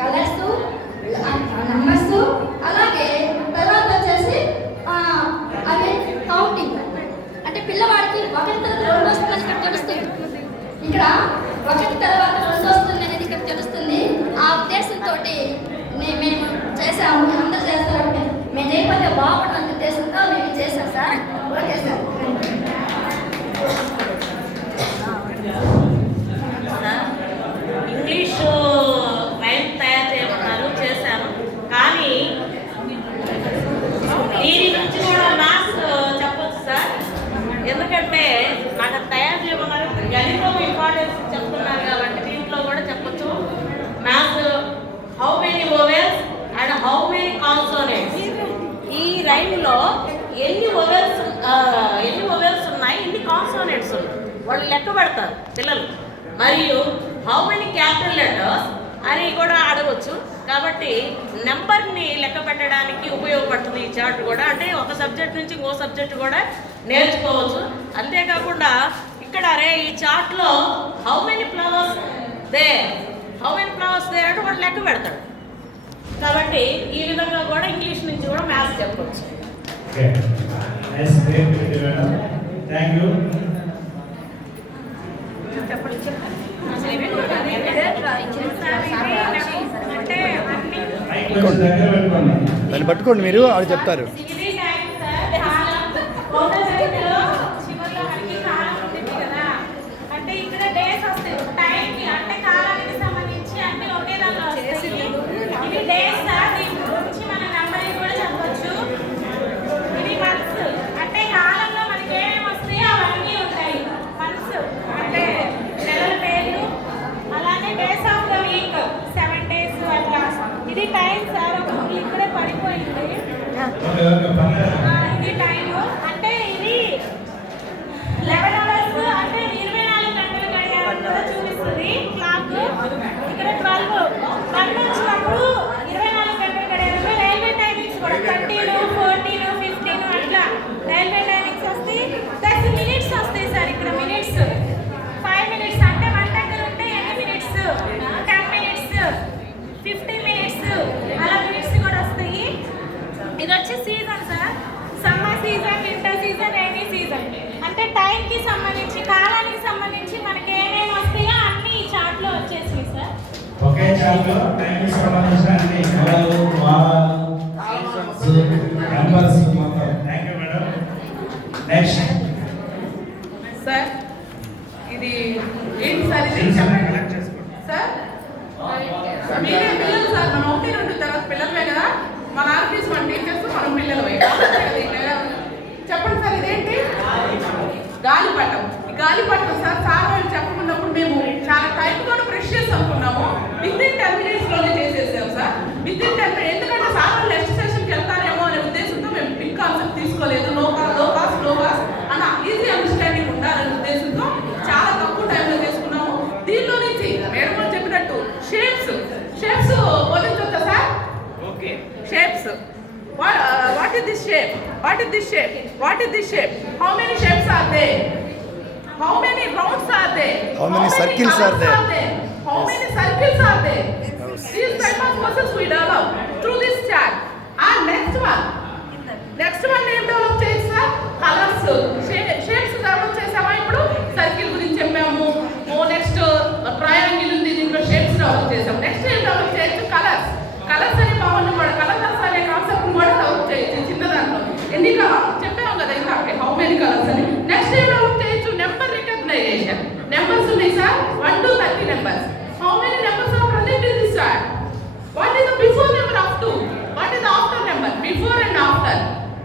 Colours, numbers, అలాగే తర్వాత వచ్చేసి అదే కౌంటింగ్. అంటే పిల్లవాడికి ఒకటి తర్వాత రెండు వస్తుందని ఇక్కడ తెలుస్తుంది. ఇక్కడ ఒకటి తర్వాత రెండు వస్తుంది అనేది ఇక్కడ తెలుస్తుంది. ఆ ఉద్దేశంతో మేము చేసాము. అందరూ చేస్తారంటే మేము చేయకపోతే బాగుంటుంది ఉద్దేశంతో మేము చేసాం sir. Okay sir. English rhyme తయారు చేయమన్నారు, చేశాను. కానీ దీని నుంచి కూడా మ్యాథ్స్ చెప్పొచ్చు సార్. ఎందుకంటే నాకు తయారు చేయమన్నారు, గణితం ఇంపార్టెన్స్ చెప్తున్నారు కాబట్టి దీంట్లో కూడా చెప్పొచ్చు. Maths how many vowels and how many consonants, ఈ రైమ్లో ఎన్ని వోవెల్స్ ఉన్నాయి, ఎన్ని కాన్సోనెంట్స్ ఉన్నాయి, వాళ్ళు లెక్క పెడతారు పిల్లలు. మరియు హౌ మెనీ క్యాపిటల్ లెటర్స్ అని కూడా అడగవచ్చు. కాబట్టి నెంబర్ని లెక్క పెట్టడానికి ఉపయోగపడుతుంది ఈ చార్ట్ కూడా. అంటే ఒక సబ్జెక్ట్ నుంచి ఇంకో సబ్జెక్ట్ కూడా నేర్చుకోవచ్చు. అంతేకాకుండా ఇక్కడ ఈ చార్ట్లో హౌ మెనీ ఫ్లవర్స్ దే అంటే వాడు లెక్క పెడతాడు. కాబట్టి ఈ విధంగా కూడా ఇంగ్లీష్ నుంచి కూడా మ్యాథ్స్ చెప్పవచ్చు. దాన్ని పట్టుకోండి, మీరు అది చెప్తారు. అంటే ఇక్కడ డేస్ వస్తాయి, టైంకి అంటే కాలానికి సంబంధించి అన్ని ఒకే దానిలో వస్తాయి. ఇది డేస్, దీని గురించి మన నెంబరింగ్ కూడా చెప్పవచ్చు. ఇది మంత్స్, అంటే కాలంలో మనకి ఏమేమి వస్తాయో అవన్నీ ఉంటాయి. మంత్స్ అంటే నెలల పేర్లు, అలానే days of the week 7 days అట్లా. ఇది టైం సార్, ఒక ఇక్కడే పడిపోయింది. ఇది టైము, అంటే ఇది 11 hours, అంటే 24 గంటల గడియారం కూడా చూపిస్తుంది క్లాక్. ఇక్కడ 12 వచ్చినప్పుడు 24 గంటల గడియారంలో రైల్వే టైమింగ్స్ కూడా 30, 14, 15 అట్లా రైల్వే టైమింగ్స్ వస్తాయి. ప్లస్ మినిట్స్ వస్తాయి సార్. ఇక్కడ మినిట్స్ 5 minutes, అంటే మన దగ్గర ఉంటే ఎన్ని మినిట్స్, 10 minutes, 15 minutes అలా మినిట్స్ కూడా వస్తాయి. ఇది వచ్చి season sir, summer season, winter season, rainy season. అంటే టైంకి సంబంధించి, కాలానికి సంబంధించి మనకి ఏమేమి వస్తాయో అన్ని ఈ చార్ట్లో వచ్చేసినాయి సార్. ఒకే చార్ట్లో టైంకి సంబంధించిన అన్ని నెలలు, వారాలు, నంబర్స్ మొత్తం. Thank you madam. Next sir, ఇది ఏంటి సార్? ఇది సార్ మీరే పిల్లలు సార్. మనం 1, 2 తర్వాత పిల్లలమే కదా, మన ఆర్టీస్ మన టీచర్స్, మనం పిల్లలమే. చెప్పండి సార్, ఇదేంటి? గాలిపటం. ఈ గాలిపటం సార్ వాళ్ళు చెప్పకున్నప్పుడు మేము చాలా టైం కూడా ప్రెషియస్ అనుకున్నాము. వితిన్ 10 minutes లోనే చేసేసాం సార్. వితిన్ 10 minutes, ఎందుకంటే సార్ వాళ్ళు నెక్స్ట్ సెషన్కి వెళ్తారేమో అనే ఉద్దేశంతో మేము బిగ్ కాన్సెప్ట్ తీసుకోలేదు. లో కాస్ట్ అన్న ఈజీ అండర్స్టాండింగ్ ఉండాలనే ఉద్దేశంతో చాలా తక్కువ టైంలో చేసుకున్నాము. దీనిలో నుంచి మేడం వాళ్ళు చెప్పినట్టు షేప్స్ బోధించొద్దా sir? Okay. Shapes. What is this shape? What is this shape? What is this shape? How many shapes are there? How many rounds are there? How many circles are there? How many circles are there? These type of questions we develop through this chat. And next one ఏం develop చేయొచ్చు sir? Colours, shapes develop చేసామా? ఇప్పుడు circle గురించి చెప్పాము. Next triangle ఉంది, దీంట్లో shapes develop చేసాం. Next ఏం డెవలప్ చేయొచ్చు? కలర్స్ అనే పవర్ని కూడా, కలర్స్ అనే కాన్సెప్ట్ కూడా డెవలప్ చేయొచ్చు చిన్న దాంట్లో. ఎన్ని చెప్పాము కదా ఇందాక, హౌ మెనీ కలర్స్ అని. నెక్స్ట్ ఏం డెవలప్ చేయొచ్చు? Number recognition. నెంబర్స్ ఉన్నాయి sir, 1 to 30 numbers. How many numbers are present in this chart? What is the before number up to? What is the after number? Before and after.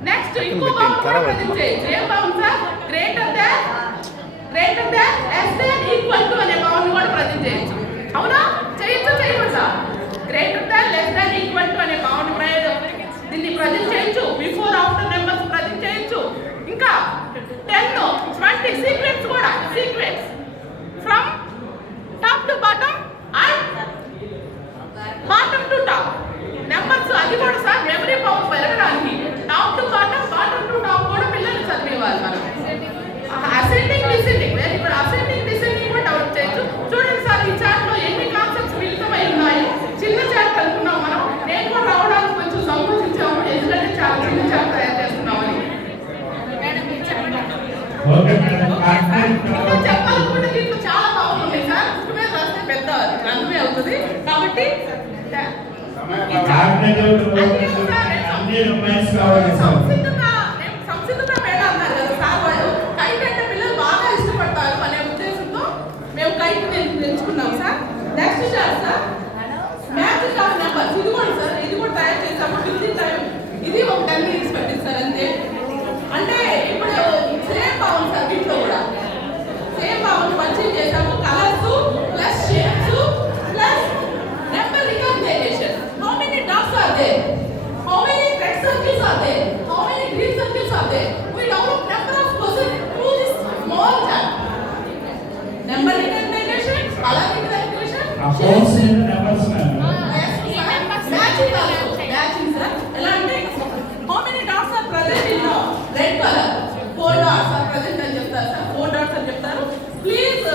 Next ఇంకో bound కూడా present చేయొచ్చు. ఏం bound sir? Greater than, less than, equal to అనే bound కూడా present చేయొచ్చు. అవునా? చేయొచ్చా? Greater than, less than, equal to అనే బౌండ్ దీన్ని ప్రజెంట్ చేయొచ్చు. బిఫోర్ ఆఫ్టర్ నెంబర్స్ ప్రజెంట్ చేయొచ్చు. ఇంకా 10, 20 సీక్వెన్స్ కూడా, sequence from top to bottom and bottom to top numbers. అది కూడా సార్ మెమరీ పవర్ పెరగడానికి top to bottom, bottom to top కూడా పిల్లలు చదివేవాళ్ళు. మనం ascending descending, very good. Ascending descending కూడా డెవలప్ చేయొచ్చు. ఇంకా చెప్పాలనుకుంటే దీంట్లో చాలా బాగుంది సార్. బుక్ మీద రాస్తే పెద్ద రంగమే అవుతుంది కాబట్టి సంసిద్ధత మేడ అన్నారు కదా సార్ వాళ్ళు. కైట్ అంటే పిల్లలు బాగా ఇష్టపడతారు అనే ఉద్దేశంతో మేము కైట్ తెచ్చుకున్నాం sir. Next sir magic of number ఇది కూడా సార్, ఇది కూడా తయారు చేసాము. 15 టైం ఇది ఒక 10 minutes పట్టింది సార్ అంతే. అంటే ఇప్పుడు సేమ్ బాగుంది సార్, దీంట్లో కూడా సేమ్ బాగుంది. మంచిగా చేసాము. Colours plus shapes plus number recognition. How many dots are there, how many red circles are there, how many green circles are there. We develop number of questions through this small chart. Number recognition, colour recognition, phones numbers matching sir. ఎలా అంటే how many dots are present in red colour, 4 dots are present అని చెప్తారు sir. 4 dots అని చెప్తారు. Please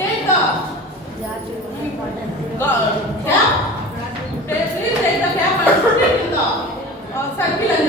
take the cap, please take the cap and put it in the circle అని